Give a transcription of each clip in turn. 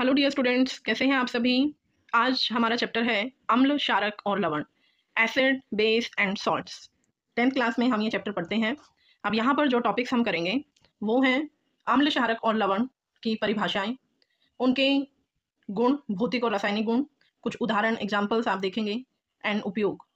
Hello dear students, कैसे हैं आप सभी। आज हमारा चैप्टर है अम्ल, क्षारक और लवण, acid, base and salts. 10th class में हम ये चैप्टर पढ़ते हैं। अब यहाँ पर जो टॉपिक्स हम करेंगे वो हैं अम्ल, क्षारक और लवण की परिभाषाएं, उनके गुण, भौतिक और रासायनिक गुण, कुछ उदाहरण एग्जाम्पल्स आप देखेंगे एंड उपयोग,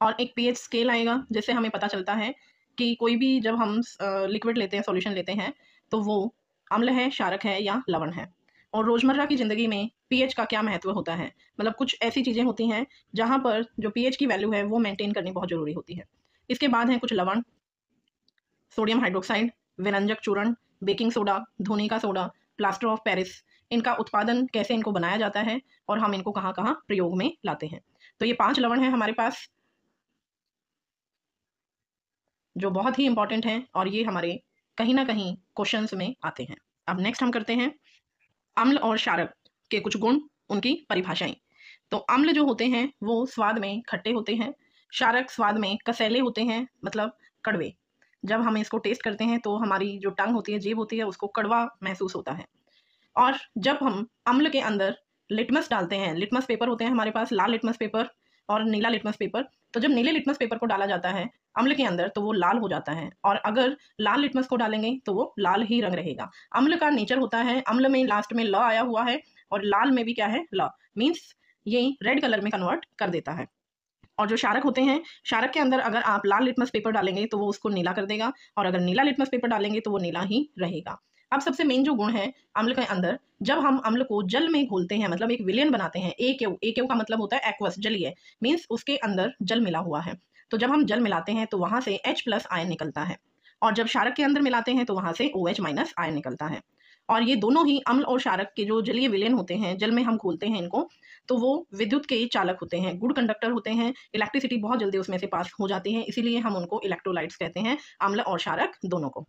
और एक पीएच स्केल आएगा जिससे हमें पता चलता है कि कोई भी जब हम लिक्विड लेते हैं, सॉल्यूशन लेते हैं, तो वो अम्ल है, क्षारक है या लवण है। और रोजमर्रा की ज़िंदगी में पीएच का क्या महत्व होता है, मतलब कुछ ऐसी चीज़ें होती हैं जहाँ पर जो पीएच की वैल्यू है वो मेंटेन करनी बहुत ज़रूरी होती है। इसके बाद है कुछ लवण, सोडियम हाइड्रोक्साइड, विरंजक चूर्ण, बेकिंग सोडा, धोने का सोडा, प्लास्टर ऑफ पेरिस। इनका उत्पादन कैसे, इनको बनाया जाता है और हम इनको कहाँ कहाँ प्रयोग में लाते हैं। तो ये 5 लवण हैं हमारे पास जो बहुत ही इंपॉर्टेंट हैं और ये हमारे कहीं ना कहीं क्वेश्चंस में आते हैं। अब नेक्स्ट हम करते हैं अम्ल और क्षारक के कुछ गुण, उनकी परिभाषाएं। तो अम्ल जो होते हैं वो स्वाद में खट्टे होते हैं, क्षारक स्वाद में कसैले होते हैं, मतलब कड़वे। जब हम इसको टेस्ट करते हैं तो हमारी जो टंग होती है, जीभ होती है, उसको कड़वा महसूस होता है। और जब हम अम्ल के अंदर लिटमस डालते हैं, लिटमस पेपर होते हैं हमारे पास, लाल लिटमस पेपर और नीला लिटमस पेपर। तो जब नीले लिटमस पेपर को डाला जाता है अम्ल के अंदर तो वो लाल हो जाता है, और अगर लाल लिटमस को डालेंगे तो वो लाल ही रंग रहेगा। अम्ल का नेचर होता है, अम्ल में लास्ट में ल आया हुआ है और लाल में भी क्या है, ल, मीन्स ये रेड कलर में कन्वर्ट कर देता है। और जो क्षारक होते हैं, क्षारक के अंदर अगर आप लाल लिटमस पेपर डालेंगे तो वो उसको नीला कर देगा, और अगर नीला लिटमस पेपर डालेंगे तो वो नीला ही रहेगा। अब सबसे मेन जो गुण है अम्ल के अंदर, जब हम अम्ल को जल में घोलते हैं, मतलब एक विलयन बनाते हैं, ए का मतलब होता है एक्वस, जलीय, मीन्स उसके अंदर जल मिला हुआ है। तो जब हम जल मिलाते हैं तो वहां से H+ आयन निकलता है, और जब क्षारक के अंदर मिलाते हैं तो वहां से OH- आयन निकलता है। और ये दोनों ही अम्ल और क्षारक के जो जलीय विलयन होते हैं, जल में हम घोलते हैं इनको, तो वो विद्युत के चालक होते हैं, गुड कंडक्टर होते हैं। इलेक्ट्रिसिटी बहुत जल्दी उसमें से पास हो जाती है, इसीलिए हम उनको इलेक्ट्रोलाइट्स कहते हैं, अम्ल और क्षारक दोनों को।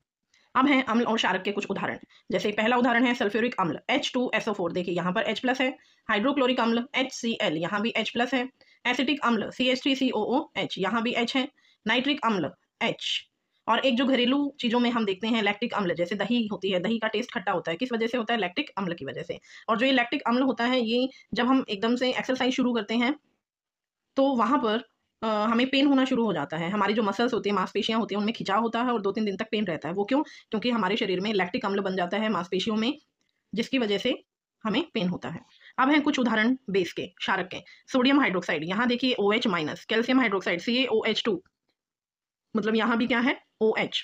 अब हैं अम्ल और क्षारक के कुछ उदाहरण। जैसे पहला उदाहरण है सल्फ्यूरिक अम्ल, H2SO4, देखिए यहाँ पर H+ है। हाइड्रोक्लोरिक अम्ल HCl, यहाँ भी H+ है। एसिटिक अम्ल CH3COOH, यहाँ भी H है। नाइट्रिक अम्ल H। और एक जो घरेलू चीजों में हम देखते हैं लैक्टिक अम्ल, जैसे दही होती है, दही का टेस्ट खट्टा होता है, किस वजह से होता है, लैक्टिक अम्ल की वजह से। और जो ये लैक्टिक अम्ल होता है, ये जब हम एकदम से एक्सरसाइज शुरू करते हैं तो वहां पर हमें पेन होना शुरू हो जाता है। हमारी जो मसल्स होती है, मांसपेशियां होती हैं, उनमें खिंचाव होता है और 2-3 दिन तक पेन रहता है। वो क्यों? क्योंकि हमारे शरीर में लैक्टिक अम्ल बन जाता है मांसपेशियों में, जिसकी वजह से हमें पेन होता है। अब हैं कुछ उदाहरण बेस के, क्षारक के। सोडियम हाइड्रोक्साइड, यहाँ देखिए OH-, कैल्शियम हाइड्रोक्साइड CaOH2, मतलब यहाँ भी क्या है, OH।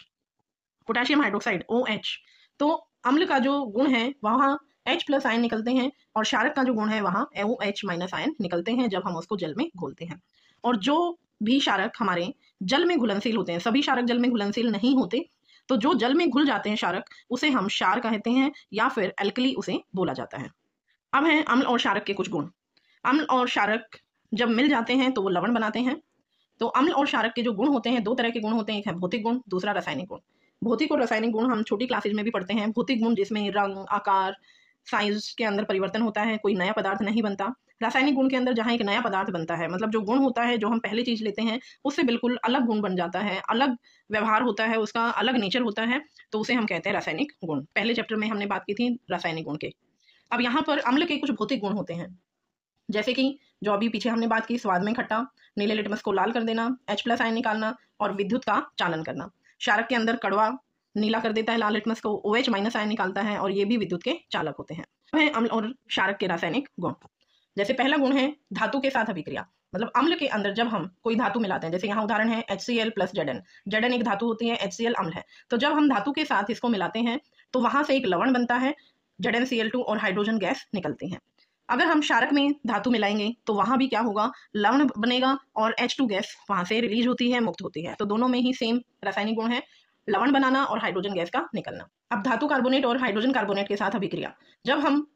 Potassium hydroxide OH। तो अम्ल का जो गुण है वहाँ H+ आयन निकलते हैं, और क्षारक का जो गुण है वहाँ OH- आयन निकलते हैं जब हम उसको जल में घोलते हैं। और जो भी क्षारक हमारे जल में घुलनशील होते हैं, सभी क्षारक जल में घुलनशील नहीं होते, तो जो जल में घुल जाते हैं क्षारक, उसे हम क्षार कहते हैं, या फिर एल्कली उसे बोला जाता है। अब है अम्ल और क्षारक के कुछ गुण। अम्ल और क्षारक जब मिल जाते हैं तो वो लवण बनाते हैं। तो अम्ल और क्षारक के जो गुण होते हैं, 2 तरह के गुण होते हैं, एक है भौतिक गुण, दूसरा रासायनिक गुण। भौतिक और रासायनिक गुण हम छोटी क्लासेज में भी पढ़ते हैं। भौतिक गुण जिसमें रंग, आकार, साइज के अंदर परिवर्तन होता है, कोई नया पदार्थ नहीं बनता। रासायनिक गुण के अंदर जहाँ एक नया पदार्थ बनता है, मतलब जो गुण होता है, जो हम पहले चीज लेते हैं उससे बिल्कुल अलग गुण बन जाता है, अलग व्यवहार होता है, उसका अलग नेचर होता है, तो उसे हम कहते हैं रासायनिक गुण। पहले चैप्टर में हमने बात की थी रासायनिक गुण के। अब यहाँ पर अम्ल के कुछ भौतिक गुण होते हैं, जैसे कि जो अभी पीछे हमने बात की, स्वाद में खट्टा, नीले लिटमस को लाल कर देना, H+ आयन निकालना, और विद्युत का चालन करना। क्षारक के अंदर कड़वा नीला कर देता है लाल लिटमस को, OH- आयन निकालता है, और ये भी विद्युत के चालक होते हैं। है अम्ल और क्षारक के रासायनिक गुण। जैसे पहला गुण है धातु के साथ अभिक्रिया, मतलब अम्ल के अंदर जब हम कोई धातु मिलाते हैं, जैसे यहाँ उदाहरण है HCl + Zn। Zn एक धातु होती है, HCl अम्ल है। तो जब हम धातु के साथ इसको मिलाते हैं तो वहां से एक लवण बनता है, ZnCl2, और हाइड्रोजन गैस निकलती है। अगर हम क्षारक में धातु मिलाएंगे तो वहां भी क्या होगा, लवण बनेगा, और H2 गैस वहां से रिलीज होती है, मुक्त होती है। तो दोनों में ही सेम रासायनिक गुण है, लवण बनाना और हाइड्रोजन गैस का निकलना। अब धातु कार्बोनेट और हाइड्रोजन कार्बोनेट के साथ अभिक्रिया, जब हम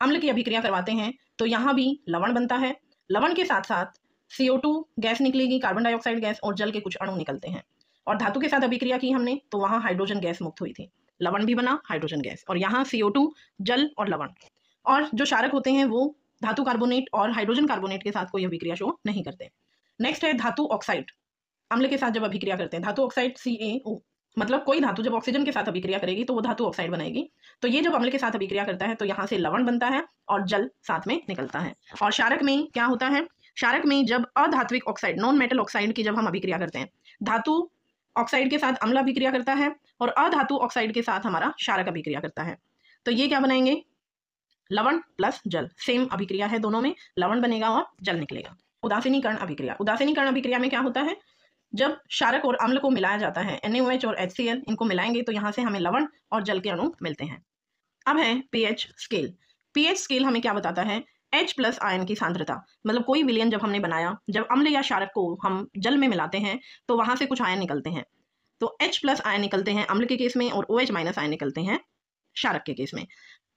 अम्ल की अभिक्रिया करवाते हैं तो यहाँ भी लवण बनता है, लवण के साथ साथ CO2 गैस निकलेगी, कार्बन डाइऑक्साइड गैस, और जल के कुछ अणु निकलते हैं। और धातु के साथ अभिक्रिया की हमने तो वहां हाइड्रोजन गैस मुक्त हुई थी, लवण भी बना, हाइड्रोजन गैस, और यहाँ CO2, जल और लवण। और जो क्षारक होते हैं वो धातु कार्बोनेट और हाइड्रोजन कार्बोनेट के साथ कोई अभिक्रिया शो नहीं करते। नेक्स्ट है धातु ऑक्साइड, अम्ल के साथ जब अभिक्रिया करते हैं, धातु ऑक्साइड CaO, मतलब कोई धातु जब ऑक्सीजन के साथ अभिक्रिया करेगी तो वो धातु ऑक्साइड बनेगी। तो ये जब अम्ल के साथ अभिक्रिया करता है तो यहाँ से लवण बनता है और जल साथ में निकलता है। और क्षारक में क्या होता है, क्षारक में जब अधात्विक ऑक्साइड, नॉन मेटल ऑक्साइड की जब हम अभिक्रिया करते हैं, धातु ऑक्साइड के साथ अम्ल अभिक्रिया करता है और अधातु ऑक्साइड के साथ हमारा क्षारक अभिक्रिया करता है। तो ये क्या बनाएंगे, लवण प्लस जल, सेम अभिक्रिया है दोनों में, लवण बनेगा और जल निकलेगा। उदासीनीकरण अभिक्रिया, उदासीनीकरण अभिक्रिया में क्या होता है, जब क्षारक और अम्ल को मिलाया जाता है, NaOH और HCl, इनको मिलाएंगे तो यहाँ से हमें लवण और जल के अणु मिलते हैं। अब है pH स्केल। pH स्केल हमें क्या बताता है, H प्लस आयन की सांद्रता, मतलब कोई विलयन जब हमने बनाया, जब अम्ल या क्षारक को हम जल में मिलाते हैं तो वहां से कुछ आयन निकलते हैं, तो H प्लस आयन निकलते हैं अम्ल के केस में और OH माइनस आयन निकलते हैं क्षारक के केस में।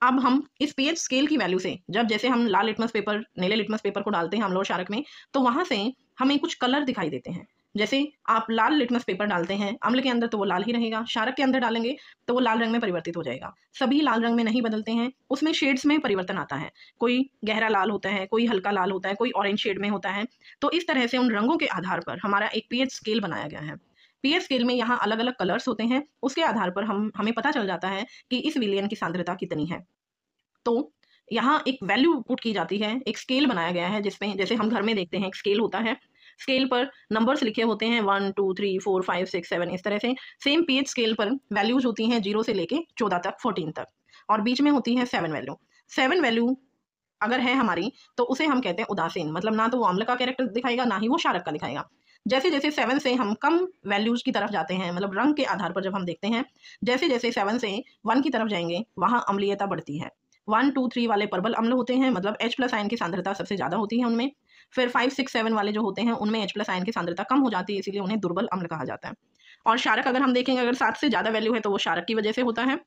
अब हम इस pH स्केल की वैल्यू से, जब जैसे हम लाल लिटमस पेपर, नीले लिटमस पेपर को डालते हैं अम्ल और क्षारक में, तो वहां से हमें कुछ कलर दिखाई देते हैं। जैसे आप लाल लिटमस पेपर डालते हैं अम्ल के अंदर तो वो लाल ही रहेगा, क्षारक के अंदर डालेंगे तो वो लाल रंग में परिवर्तित हो जाएगा। सभी लाल रंग में नहीं बदलते हैं, उसमें शेड्स में परिवर्तन आता है, कोई गहरा लाल होता है, कोई हल्का लाल होता है, कोई ऑरेंज शेड में होता है। तो इस तरह से उन रंगों के आधार पर हमारा एक pH स्केल बनाया गया है। pH स्केल में यहाँ अलग अलग कलर्स होते हैं, उसके आधार पर हमें पता चल जाता है कि इस विलयन की सांद्रता कितनी है। तो यहाँ एक वैल्यू पुट की जाती है, एक स्केल बनाया गया है जिसमें, जैसे हम घर में देखते हैं एक स्केल होता है, स्केल पर नंबर्स लिखे होते हैं 1 2 3 4 5 6 7, इस तरह से सेम pH स्केल पर वैल्यूज होती हैं 0 से लेके 14 तक, 14 तक, और बीच में होती है 7 वैल्यू। 7 वैल्यू अगर है हमारी तो उसे हम कहते हैं उदासीन, मतलब ना तो वो अम्ल का कैरेक्टर दिखाएगा ना ही वो क्षारक का दिखाएगा। जैसे जैसे 7 से हम कम वैल्यूज की तरफ जाते हैं, मतलब रंग के आधार पर जब हम देखते हैं, जैसे जैसे 7 से 1 की तरफ जाएंगे वहां अम्लीयता बढ़ती है। 1 2 3 वाले प्रबल अम्ल होते हैं, मतलब H प्लस आयन की सांद्रता सबसे ज्यादा होती है उनमें। फिर 5 6 7 वाले जो होते हैं उनमें H प्लस आयन की सांद्रता कम हो जाती है, इसीलिए उन्हें दुर्बल अम्ल कहा जाता है। और क्षारक अगर हम देखेंगे, अगर 7 से ज्यादा वैल्यू है तो वो क्षारक की वजह से होता है।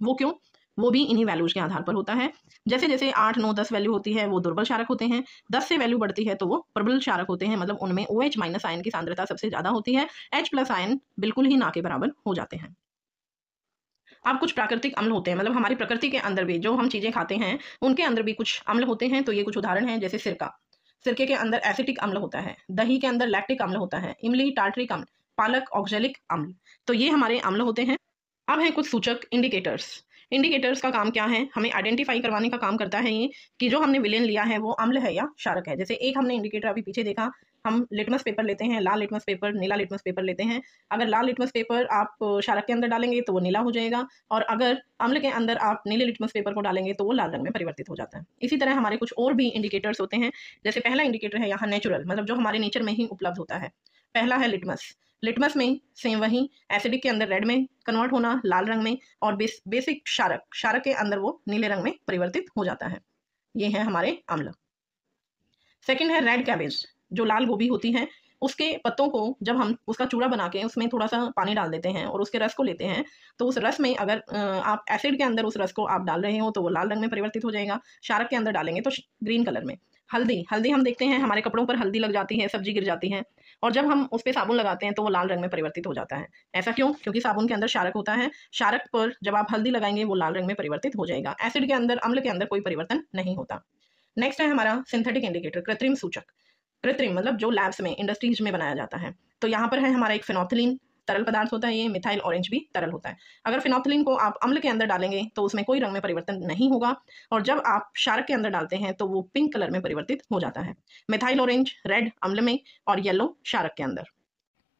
वो क्यों, वो भी इन्हीं वैल्यूज के आधार पर होता है। जैसे जैसे 8 9 10 वैल्यू होती है वो दुर्बल क्षारक होते हैं, 10 से वैल्यू बढ़ती है तो वो प्रबल क्षारक होते हैं, मतलब उनमें OH माइनस आयन की सांद्रता सबसे ज्यादा होती है, H प्लस आयन बिल्कुल ही ना के बराबर हो जाते हैं। अब कुछ प्राकृतिक अम्ल होते हैं, मतलब हमारी प्रकृति के अंदर भी जो हम चीजें खाते हैं उनके अंदर भी कुछ अम्ल होते हैं। तो ये कुछ उदाहरण हैं, जैसे सिरका, सिरके के अंदर एसिटिक अम्ल होता है, दही के अंदर लैक्टिक अम्ल होता है, इमली टार्टरिक अम्ल, पालक ऑक्जेलिक अम्ल, तो ये हमारे अम्ल होते हैं। अब है कुछ सूचक, इंडिकेटर्स। इंडिकेटर्स का काम क्या है, हमें आइडेंटिफाई करवाने का काम करता है ये कि जो हमने विलेन लिया है वो अम्ल है या क्षारक है। जैसे एक हमने इंडिकेटर अभी पीछे देखा, हम लिटमस पेपर लेते हैं, लाल लिटमस पेपर, नीला लिटमस पेपर लेते हैं। अगर लाल लिटमस पेपर आप क्षारक के अंदर डालेंगे तो वो नीला हो जाएगा, और अगर अम्ल के अंदर आप नीले लिटमस पेपर को डालेंगे तो वो लाल रंग में परिवर्तित हो जाता है। इसी तरह हमारे कुछ और भी इंडिकेटर्स होते हैं। जैसे पहला इंडिकेटर है यहाँ नेचुरल, मतलब जो हमारे नेचर में ही उपलब्ध होता है। पहला है लिटमस, लिटमस में सेम वही एसिडिक के अंदर रेड में कन्वर्ट होना, लाल रंग में, और बेसिक क्षारक, क्षारक के अंदर वो नीले रंग में परिवर्तित हो जाता है। ये है हमारे अम्ल। सेकंड है रेड कैबेज, जो लाल गोभी होती है, उसके पत्तों को जब हम उसका चूड़ा बना के उसमें थोड़ा सा पानी डाल देते हैं और उसके रस को लेते हैं, तो उस रस में अगर आप एसिड के अंदर उस रस को आप डाल रहे हो तो वो लाल रंग में परिवर्तित हो जाएगा, क्षारक के अंदर डालेंगे तो ग्रीन कलर में। हल्दी, हल्दी हम देखते हैं हमारे कपड़ों पर हल्दी लग जाती है, सब्जी गिर जाती है, और जब हम उस पर साबुन लगाते हैं तो वो लाल रंग में परिवर्तित हो जाता है। ऐसा क्यों, क्योंकि साबुन के अंदर क्षारक होता है, क्षारक पर जब आप हल्दी लगाएंगे वो लाल रंग में परिवर्तित हो जाएगा। एसिड के अंदर, अम्ल के अंदर कोई परिवर्तन नहीं होता। नेक्स्ट है हमारा सिंथेटिक इंडिकेटर, कृत्रिम सूचक। कृत्रिम मतलब जो लैब्स में, इंडस्ट्रीज में बनाया जाता है। तो यहाँ पर है हमारा एक फिनोथिलीन, तरल पदार्थ होता है, ये मिथाइल ऑरेंज भी तरल होता है। अगर फिनोथिलीन को आप अम्ल के अंदर डालेंगे तो उसमें कोई रंग में परिवर्तन नहीं होगा, और जब आप क्षारक के अंदर डालते हैं तो वो पिंक कलर में परिवर्तित हो जाता है। मिथाइल ऑरेंज रेड अम्ल में और येलो क्षारक के अंदर।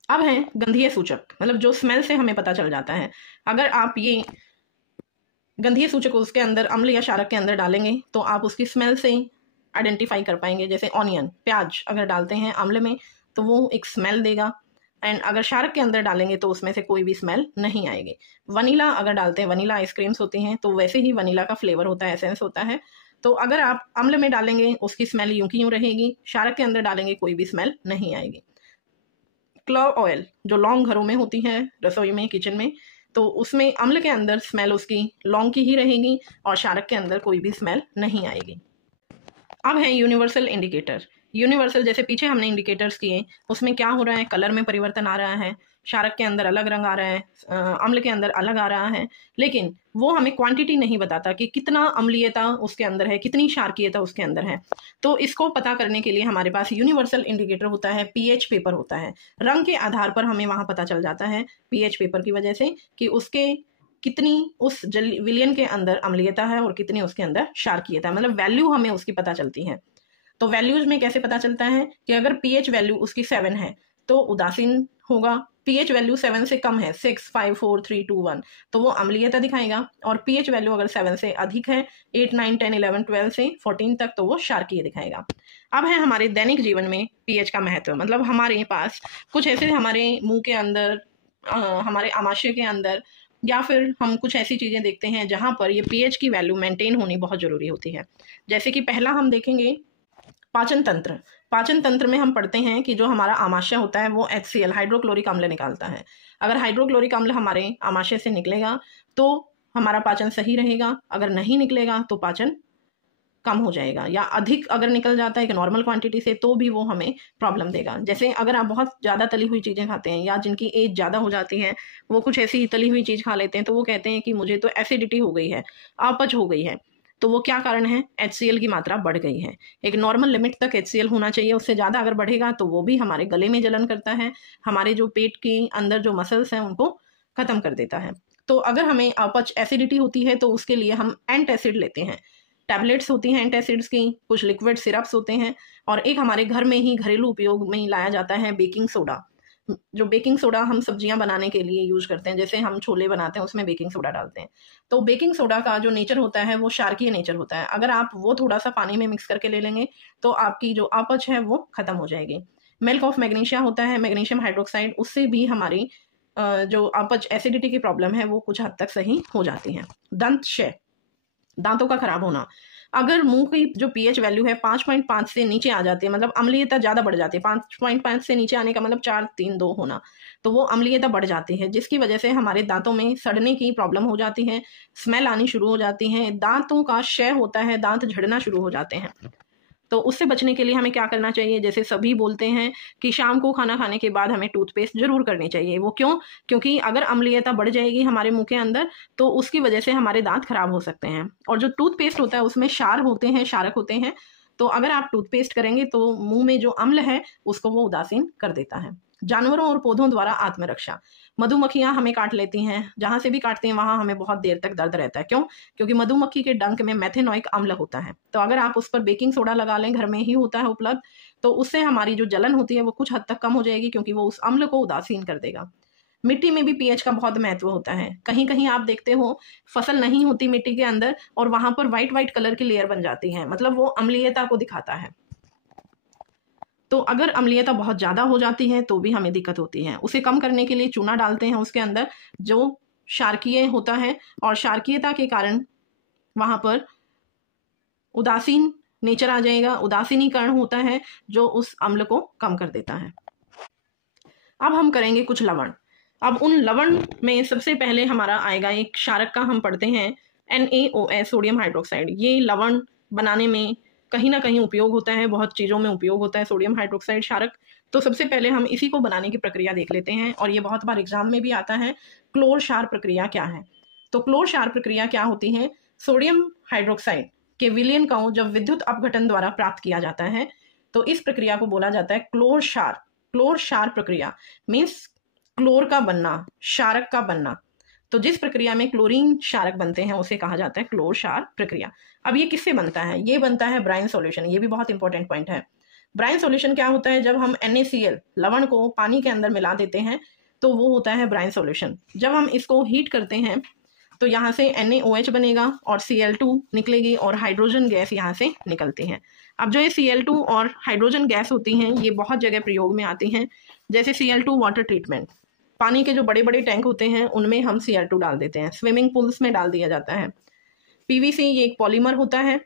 अब है गंधीय सूचक, मतलब जो स्मेल से हमें पता चल जाता है। अगर आप ये गंधीय सूचक उसके अंदर अम्ल या क्षारक के अंदर डालेंगे तो आप उसकी स्मेल से आइडेंटिफाई कर पाएंगे। जैसे ऑनियन, प्याज अगर डालते हैं अम्ल में तो वो एक स्मेल देगा, एंड अगर क्षारक के अंदर डालेंगे तो उसमें से कोई भी स्मेल नहीं आएगी। वनीला अगर डालते हैं, वनीला आइसक्रीम्स होती हैं तो वैसे ही वनीला का फ्लेवर होता है, एसेंस होता है। तो अगर आप अम्ल में डालेंगे उसकी स्मेल यूं की यूं रहेगी, क्षारक के अंदर डालेंगे कोई भी स्मेल नहीं आएगी। क्लोव ऑयल जो लौंग घरों में होती है, रसोई में, किचन में, तो उसमें अम्ल के अंदर स्मेल उसकी लौंग की ही रहेगी और क्षारक के अंदर कोई भी स्मेल नहीं आएगी। अब है यूनिवर्सल इंडिकेटर। यूनिवर्सल जैसे पीछे हमने इंडिकेटर्स किए, उसमें क्या हो रहा है, कलर में परिवर्तन आ रहा है, क्षारक के अंदर अलग रंग आ रहा है, अम्ल के अंदर अलग आ रहा है, लेकिन वो हमें क्वांटिटी नहीं बताता कि कितना अम्लीयता उसके अंदर है, कितनी क्षारकीयता उसके अंदर है। तो इसको पता करने के लिए हमारे पास यूनिवर्सल इंडिकेटर होता है, पीएच पेपर होता है। रंग के आधार पर हमें वहां पता चल जाता है पीएच पेपर की वजह से कि उसके कितनी उस विलयन के अंदर अम्लीयता है और कितनी उसके अंदर क्षारकीयता है, मतलब वैल्यू हमें उसकी पता चलती है। तो वैल्यूज में कैसे पता चलता है कि अगर पीएच वैल्यू उसकी 7 है तो उदासीन होगा, पीएच वैल्यू 7 से कम है, 6, 5, 4, 3, 2, 1, तो वो अम्लीयता दिखाएगा। और पीएच वैल्यू अगर 7 से अधिक है, 8, 9, 10, 11, 12 से 14 तक, तो वो क्षारकीय दिखाएगा। अब है हमारे दैनिक जीवन में पीएच का महत्व, मतलब हमारे पास कुछ ऐसे हमारे मुंह के अंदर, हमारे आमाशय के अंदर, या फिर हम कुछ ऐसी चीजें देखते हैं जहां पर ये पीएच की वैल्यू मेंटेन होनी बहुत जरूरी होती है। जैसे कि पहला हम देखेंगे पाचन तंत्र। पाचन तंत्र में हम पढ़ते हैं कि जो हमारा आमाशय होता है वो HCl हाइड्रोक्लोरिक अम्ल निकालता है। अगर हाइड्रोक्लोरिक अम्ल हमारे आमाशय से निकलेगा तो हमारा पाचन सही रहेगा, अगर नहीं निकलेगा तो पाचन कम हो जाएगा, या अधिक अगर निकल जाता है एक नॉर्मल क्वांटिटी से तो भी वो हमें प्रॉब्लम देगा। जैसे अगर आप बहुत ज़्यादा तली हुई चीज़ें खाते हैं, या जिनकी एज ज़्यादा हो जाती है वो कुछ ऐसी तली हुई चीज़ खा लेते हैं, तो वो कहते हैं कि मुझे तो एसिडिटी हो गई है, अपच हो गई है। तो वो क्या कारण है? HCl की मात्रा बढ़ गई है। एक नॉर्मल लिमिट तक HCl होना चाहिए, उससे ज़्यादा अगर बढ़ेगा तो वो भी हमारे गले में जलन करता है, हमारे जो पेट के अंदर जो मसल्स हैं उनको खत्म कर देता है। तो अगर हमें अपच एसिडिटी होती है तो उसके लिए हम एंटासिड लेते हैं, टैबलेट्स होती हैं एंटासिड्स की, कुछ लिक्विड सिरप्स होते हैं, और एक हमारे घर में ही घरेलू उपयोग में लाया जाता है बेकिंग सोडा। जो बेकिंग सोडा हम सब्जियां बनाने के लिए यूज करते हैं, जैसे हम छोले बनाते हैं उसमें बेकिंग सोडा डालते हैं, तो बेकिंग सोडा का जो नेचर होता है वो क्षारकीय नेचर होता है। अगर आप वो थोड़ा सा पानी में मिक्स करके ले लेंगे तो आपकी जो अपच है वो खत्म हो जाएगी। मिल्क ऑफ मैग्नीशिया होता है, मैग्नीशियम हाइड्रोक्साइड, उससे भी हमारी जो अपच एसिडिटी की प्रॉब्लम है वो कुछ हद तक सही हो जाती है। दंत क्षय, दांतों का खराब होना। अगर मुंह की जो पीएच वैल्यू है 5.5 से नीचे आ जाती है, मतलब अम्लीयता ज्यादा बढ़ जाती है, 5.5 से नीचे आने का मतलब 4, 3, 2 होना, तो वो अम्लीयता बढ़ जाती है, जिसकी वजह से हमारे दांतों में सड़ने की प्रॉब्लम हो जाती है, स्मेल आनी शुरू हो जाती है, दांतों का क्षय होता है, दांत झड़ना शुरू हो जाते हैं। तो उससे बचने के लिए हमें क्या करना चाहिए? जैसे सभी बोलते हैं कि शाम को खाना खाने के बाद हमें टूथपेस्ट जरूर करनी चाहिए। वो क्यों? क्योंकि अगर अम्लीयता बढ़ जाएगी हमारे मुंह के अंदर तो उसकी वजह से हमारे दांत खराब हो सकते हैं। और जो टूथपेस्ट होता है उसमें क्षार होते हैं, क्षारक होते हैं, तो अगर आप टूथपेस्ट करेंगे तो मुंह में जो अम्ल है उसको वो उदासीन कर देता है। जानवरों और पौधों द्वारा आत्मरक्षा। मधुमक्खियां हमें काट लेती हैं, जहां से भी काटती हैं वहां हमें बहुत देर तक दर्द रहता है। क्यों? क्योंकि मधुमक्खी के डंक में मेथेनोइक अम्ल होता है। तो अगर आप उस पर बेकिंग सोडा लगा लें, घर में ही होता है उपलब्ध, तो उससे हमारी जो जलन होती है वो कुछ हद तक कम हो जाएगी, क्योंकि वो उस अम्ल को उदासीन कर देगा। मिट्टी में भी पीएच का बहुत महत्व होता है। कहीं कहीं आप देखते हो फसल नहीं होती मिट्टी के अंदर और वहां पर व्हाइट व्हाइट कलर की लेयर बन जाती है, मतलब वो अम्लीयता को दिखाता है। तो अगर अम्लीयता बहुत ज़्यादा हो जाती है तो भी हमें दिक्कत होती है। उसे कम करने के लिए चूना डालते हैं उसके अंदर, जो क्षारकीय होता है, और क्षारकीयता के कारण वहाँ पर उदासीन नेचर आ जाएगा, उदासीनीकरण होता है जो उस अम्ल को कम कर देता है। अब हम करेंगे कुछ लवण। अब उन लवण में सबसे पहले हमारा आएगा एक क्षारक का, हम पढ़ते हैं NaOH, सोडियम हाइड्रोक्साइड। ये लवण बनाने में कहीं ना कहीं उपयोग होता है, बहुत चीज़ों में उपयोग होता है सोडियम हाइड्रोक्साइड क्षारक। तो सबसे पहले हम इसी को बनाने की प्रक्रिया देख लेते हैं, और ये बहुत बार एग्जाम में भी आता है। क्लोर क्षार प्रक्रिया क्या है? तो क्लोर क्षार प्रक्रिया क्या होती है? सोडियम हाइड्रोक्साइड के विलयन को जब विद्युत अपघटन द्वारा प्राप्त किया जाता है तो इस प्रक्रिया को बोला जाता है क्लोर क्षार। क्लोर क्षार प्रक्रिया मीन्स क्लोर का बनना, क्षारक का बनना। तो जिस प्रक्रिया में क्लोरीन क्षारक बनते हैं उसे कहा जाता है क्लोर क्षार प्रक्रिया। अब ये किससे बनता है? ये बनता है ब्राइन सॉल्यूशन। ये भी बहुत इंपॉर्टेंट पॉइंट है। ब्राइन सॉल्यूशन क्या होता है? जब हम NaCl लवण को पानी के अंदर मिला देते हैं तो वो होता है ब्राइन सॉल्यूशन। जब हम इसको हीट करते हैं तो यहाँ से NaOH बनेगा और Cl2 निकलेगी और हाइड्रोजन गैस यहाँ से निकलती है। अब जो ये Cl2 और हाइड्रोजन गैस होती हैं ये बहुत जगह प्रयोग में आती हैं, जैसे Cl2 वाटर ट्रीटमेंट। पानी के जो बड़े बड़े टैंक होते हैं उनमें हम Cl2 डाल देते हैं, स्विमिंग पूल्स में डाल दिया जाता है। PVC ये एक पॉलीमर होता है,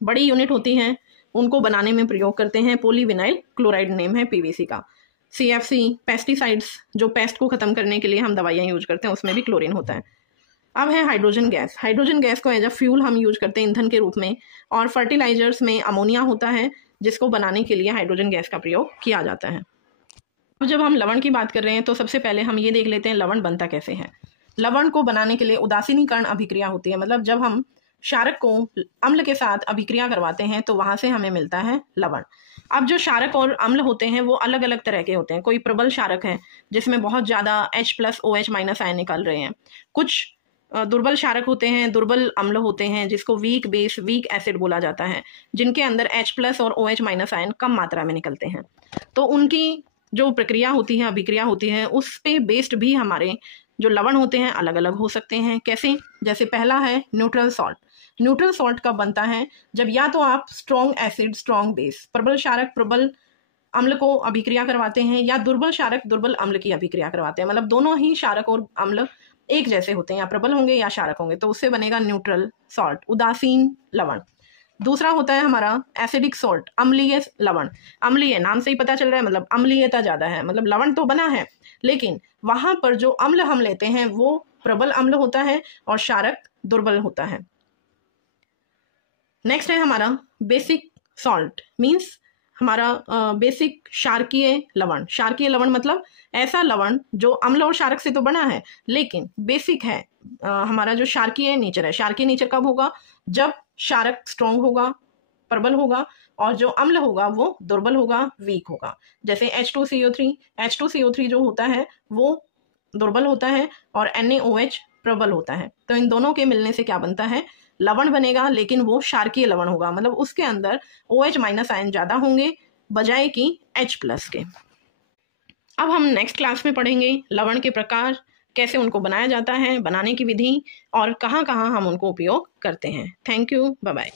बड़ी यूनिट होती हैं, उनको बनाने में प्रयोग करते हैं। पॉलीविनाइल क्लोराइड नेम है PVC का। CFC पेस्टिसाइड्स, जो पेस्ट को खत्म करने के लिए हम दवाइयाँ यूज करते हैं, उसमें भी क्लोरीन होता है। अब है हाइड्रोजन गैस। हाइड्रोजन गैस को एज अ फ्यूल हम यूज करते हैं ईंधन के रूप में, और फर्टिलाइजर्स में अमोनिया होता है जिसको बनाने के लिए हाइड्रोजन गैस का प्रयोग किया जाता है। अब जब हम लवण की बात कर रहे हैं तो सबसे पहले हम ये देख लेते हैं लवण बनता कैसे है। लवण को बनाने के लिए उदासीनीकरण अभिक्रिया होती है, मतलब जब हम क्षारक को अम्ल के साथ अभिक्रिया करवाते हैं तो वहां से हमें मिलता है लवण। अब जो क्षारक और अम्ल होते हैं वो अलग अलग तरह के होते हैं। कोई प्रबल क्षारक है जिसमें बहुत ज्यादा H+OH- आयन निकल रहे हैं। कुछ दुर्बल क्षारक होते हैं, दुर्बल अम्ल होते हैं जिसको वीक बेस वीक एसिड बोला जाता है, जिनके अंदर H+ और OH- आयन कम मात्रा में निकलते हैं। तो उनकी जो प्रक्रिया होती है, अभिक्रिया होती है, उस पे बेस्ड भी हमारे जो लवण होते हैं अलग अलग हो सकते हैं। कैसे? जैसे पहला है न्यूट्रल सॉल्ट। न्यूट्रल सॉल्ट कब बनता है? जब या तो आप स्ट्रॉन्ग एसिड स्ट्रॉन्ग बेस, प्रबल क्षारक प्रबल अम्ल को अभिक्रिया करवाते हैं, या दुर्बल क्षारक दुर्बल अम्ल की अभिक्रिया करवाते हैं। मतलब दोनों ही क्षारक और अम्ल एक जैसे होते हैं, या प्रबल होंगे या क्षारक होंगे, तो उससे बनेगा न्यूट्रल सॉल्ट, उदासीन लवण। दूसरा होता है हमारा एसिडिक सॉल्ट, अम्लीय लवण। अम्लीय, नाम से ही पता चल रहा है, मतलब अम्लीयता ज्यादा है, मतलब लवण तो बना है लेकिन वहां पर जो अम्ल हम लेते हैं वो प्रबल अम्ल होता है और क्षारक दुर्बल होता है। नेक्स्ट है हमारा बेसिक सॉल्ट, मीन्स हमारा बेसिक क्षारकीय लवण। क्षारकीय लवण मतलब ऐसा लवण जो अम्ल और क्षारक से तो बना है लेकिन बेसिक है, हमारा जो क्षारकीय नेचर है। क्षारकीय नेचर कब होगा? जब क्षारक स्ट्रॉन्ग होगा, प्रबल होगा, और जो अम्ल होगा वो दुर्बल होगा, वीक होगा। जैसे H2CO3 जो होता है वो दुर्बल होता है और NaOH प्रबल होता है। तो इन दोनों के मिलने से क्या बनता है? लवण बनेगा, लेकिन वो क्षारकीय लवण होगा, मतलब उसके अंदर OH- आयन ज्यादा होंगे बजाय कि H+ के। अब हम नेक्स्ट क्लास में पढ़ेंगे लवण के प्रकार, कैसे उनको बनाया जाता है, बनाने की विधि, और कहाँ कहाँ हम उनको उपयोग करते हैं। Thank you, bye bye.